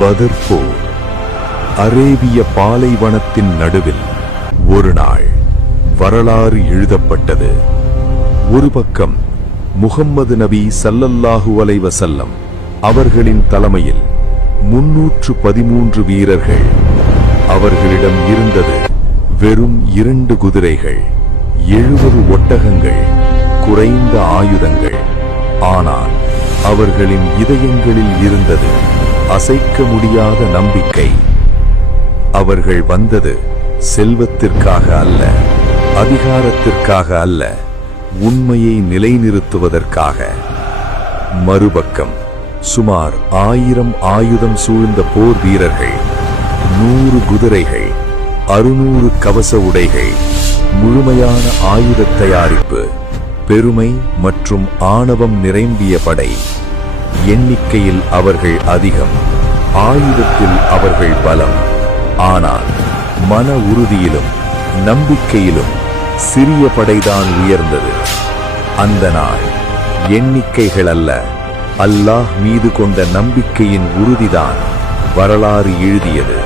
பத்ர் போர். அரேபிய பாலைவனத்தின் நடுவில் ஒரு நாள் வரலாறு எழுதப்பட்டது. ஒரு பக்கம் முஹம்மது நபி ஸல்லல்லாஹு அலைஹி வஸல்லம் அவர்களின் தலைமையில் 313 வீரர்கள். அவர்களிடம் இருந்தது வெறும் 2 குதிரைகள், 70 ஒட்டகங்கள், குறைந்த ஆயுதங்கள். ஆனால் அவர்களின் இதயங்களில் இருந்தது அசைக்க முடியாத நம்பிக்கை. அவர்கள் வந்தது செல்வத்திற்காக அல்ல, அதிகாரத்திற்காக அல்ல, உண்மையை நிலைநிறுத்துவதற்காக. மறுபக்கம் சுமார் 1000 ஆயுதம் சூழ்ந்த போர் வீரர்கள், 100 குதிரைகள், 600 கவச உடைகள், முழுமையான ஆயுத தயாரிப்பு, பெருமை மற்றும் ஆணவம் நிரம்பிய படை. எண்ணிக்கையில் அவர்கள் அதிகம், ஆயுதத்தில் அவர்கள் பலம். ஆனால் மன உறுதியிலும் நம்பிக்கையிலும் சிறிய படைதான் உயர்ந்தது. அந்த நாள் எண்ணிக்கைகள் அல்ல, அல்லாஹ் மீது கொண்ட நம்பிக்கையின் உறுதிதான் வரலாறு எழுதியது.